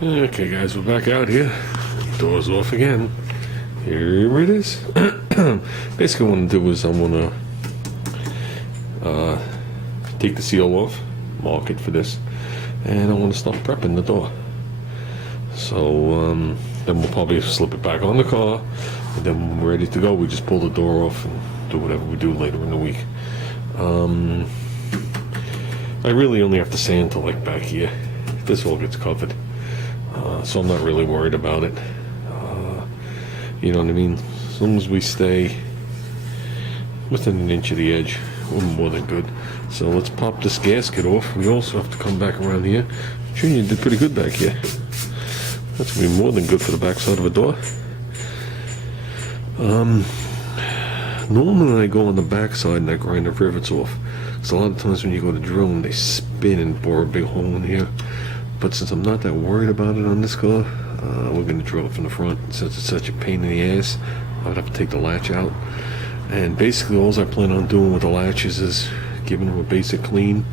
Okay guys, we're back out here. Door's off again. Here it is. Basically what I'm going to do is I'm going to take the seal off, mark it for this, and I want to start prepping the door. So then we'll probably slip it back on the car, and then when we're ready to go, we just pull the door off and do whatever we do later in the week. I really only have to sand to like back here. This all gets covered, so I'm not really worried about it. You know what I mean? As long as we stay within an inch of the edge, we're more than good. So let's pop this gasket off. We also have to come back around here. Junior did pretty good back here. That's gonna be more than good for the back side of a door. Normally I go on the back side and I grind the rivets off. So a lot of times when you go to drill them, they spin and bore a big hole in here. But since I'm not that worried about it on this car, we're going to drill it from the front. Since it's such a pain in the ass, I would have to take the latch out. And basically all I plan on doing with the latches is giving them a basic clean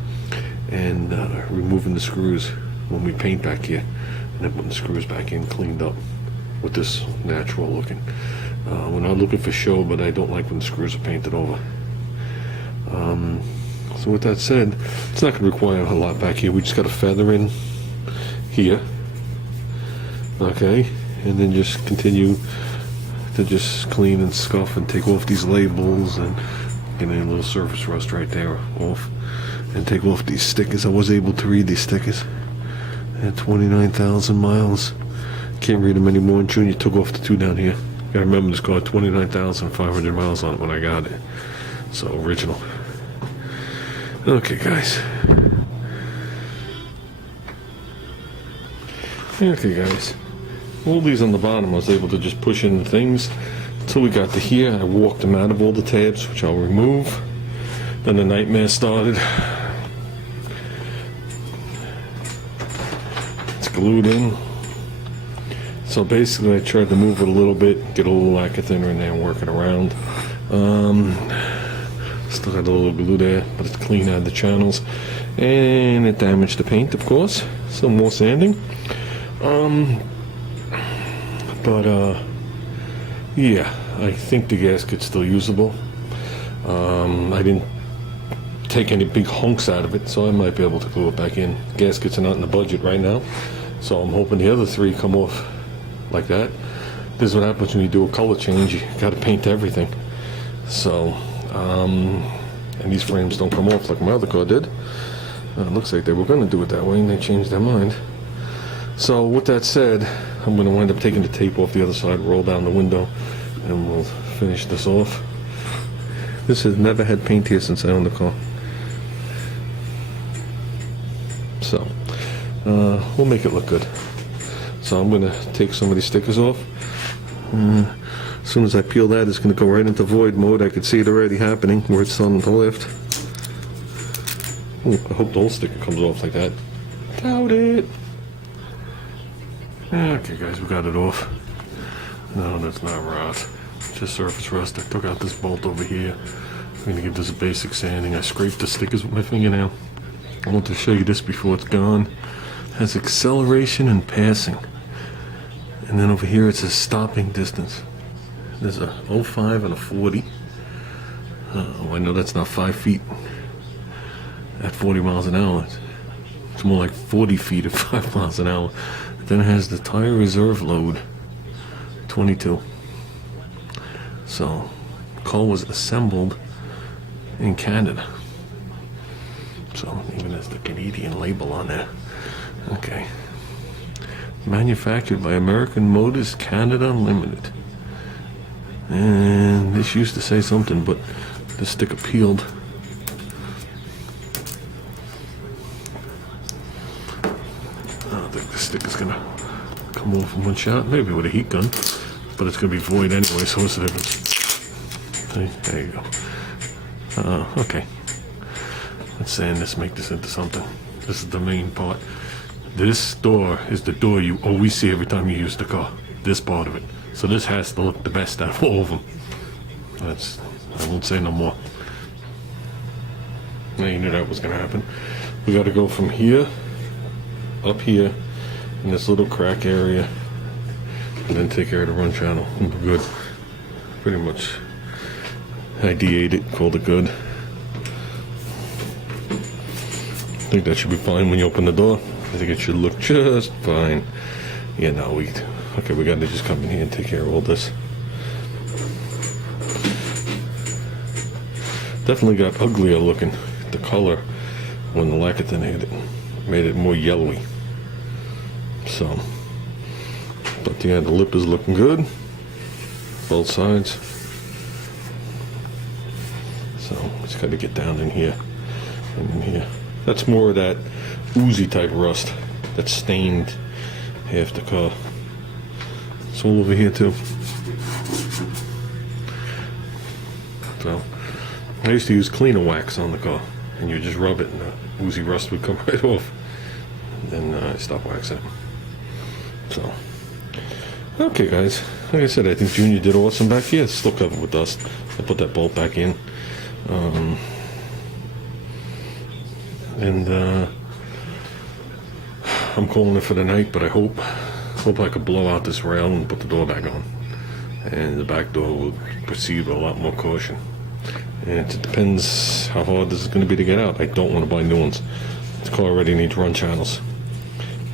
and removing the screws when we paint back here. And then putting the screws back in cleaned up with this natural looking. We're not looking for show, but I don't like when the screws are painted over. So with that said, it's not going to require a lot back here. We just got to feather in here, okay, and then just continue to just clean and scuff and take off these labels and get a little surface rust right there off, and take off these stickers. I was able to read these stickers at 29,000 miles. Can't read them anymore. And Junior took off the two down here. Gotta remember this car had 29,500 miles on it when I got it, so original. Okay guys. Okay guys, all these on the bottom I was able to just push in the things until we got to here. I walked them out of all the tabs, which I'll remove. Then the nightmare started. It's glued in. So basically I tried to move it a little bit, get a little lacquer thinner in there and work it around. Still got a little glue there, but it's clean out of the channels. And it damaged the paint, of course. Some more sanding. Yeah, I think the gasket's still usable. I didn't take any big hunks out of it, so I might be able to glue it back in. Gaskets are not in the budget right now, so I'm hoping the other three come off like that. This is what happens when you do a color change. You gotta paint everything. So, and these frames don't come off like my other car did. It looks like they were gonna do it that way and they changed their mind. So with that said, I'm going to wind up taking the tape off the other side, roll down the window, and we'll finish this off. This has never had paint here since I owned the car. So, we'll make it look good. So I'm going to take some of these stickers off. As soon as I peel that, it's going to go right into void mode. I can see it already happening where it's starting to lift. Ooh, I hope the whole sticker comes off like that. Doubt it. Okay guys, we got it off. No, that's not rust. Just surface rust. I took out this bolt over here. I'm going to give this a basic sanding. I scraped the stickers with my fingernail. I want to show you this before it's gone. It has acceleration and passing. And then over here it says stopping distance. There's a 05 and a 40. Oh, I know that's not 5 feet at 40 miles an hour. It's more like 40 feet at 5 miles an hour. Then it has the tire reserve load, 22. So, the car was assembled in Canada. So, even has the Canadian label on there. Okay. Manufactured by American Motors Canada Limited. And this used to say something, but the sticker peeled. I don't think the sticker's gonna come off in one shot. Maybe with a heat gun, but it's gonna be void anyway, so what's the difference? See, there you go. Okay. Let's sand this, make this into something. This is the main part. This door is the door you always see every time you use the car. This part of it. So this has to look the best out of all of them. I won't say no more. Now you knew that was gonna happen. We gotta go from here, up here, in this little crack area, and then take care of the run channel. And we're good. Pretty much ID'd it, called it good. I think that should be fine when you open the door. I think it should look just fine. Yeah, no, we got to just come in here and take care of all this. Definitely got uglier looking. The color when the lecithin hit it made it more yellowy. So, but yeah, the lip is looking good, both sides. So just got to get down in here and in here. That's more of that oozy type rust that stained half the car. It's all over here too. So I used to use cleaner wax on the car, and you just rub it, and the oozy rust would come right off. Then I stopped waxing it. So, okay, guys. Like I said, I think Junior did awesome back here. It's still covered with dust. I put that bolt back in. I'm calling it for the night, but I hope I could blow out this rail and put the door back on. And the back door will proceed with a lot more caution. And it depends how hard this is going to be to get out. I don't want to buy new ones. This car already needs run channels,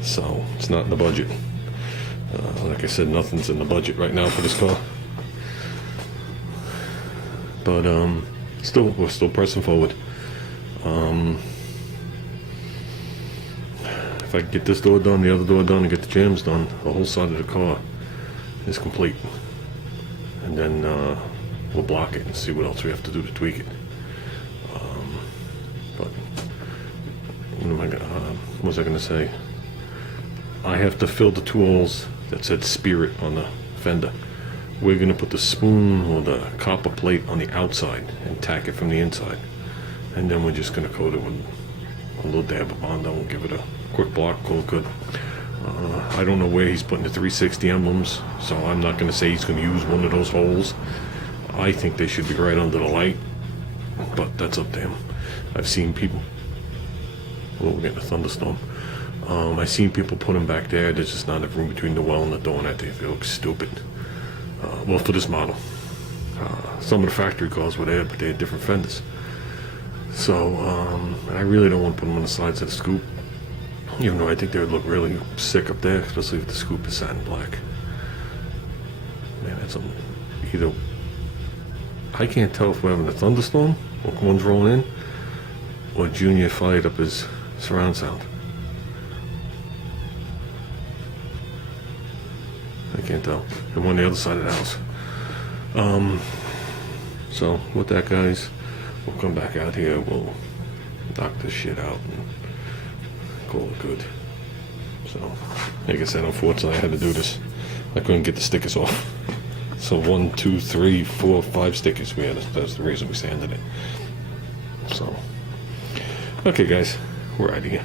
so it's not in the budget. Like I said, nothing's in the budget right now for this car. But we're still pressing forward. If I can get this door done, the other door done, and get the jams done, the whole side of the car is complete. And then we'll block it and see what else we have to do to tweak it. But what was I going to say? I have to fill the 2 holes that said Spirit on the fender. We're going to put the spoon or the copper plate on the outside and tack it from the inside. And then we're just going to coat it with a little dab of Bondo and give it a quick block, call it good. I don't know where he's putting the 360 emblems, so I'm not going to say he's going to use one of those holes. I think they should be right under the light, but that's up to him. I've seen people... Oh, we're getting a thunderstorm. I've seen people put them back there. There's just not enough room between the well and the door, and I think they look stupid. Well, for this model. Some of the factory cars were there, but they had different fenders. So, and I really don't want to put them on the sides of the scoop, even though I think they would look really sick up there, especially if the scoop is satin black. Man, that's either... I can't tell if we're having a thunderstorm, or one's rolling in, or Junior fired up his surround sound. I can't tell. And one on the other side of the house. So, with that, guys, we'll come back out here, we'll knock this shit out and call it good. So, like I said, unfortunately I had to do this. I couldn't get the stickers off. So 1, 2, 3, 4, 5 stickers we had. That's the reason we sanded it. So, okay, guys, we're out of here.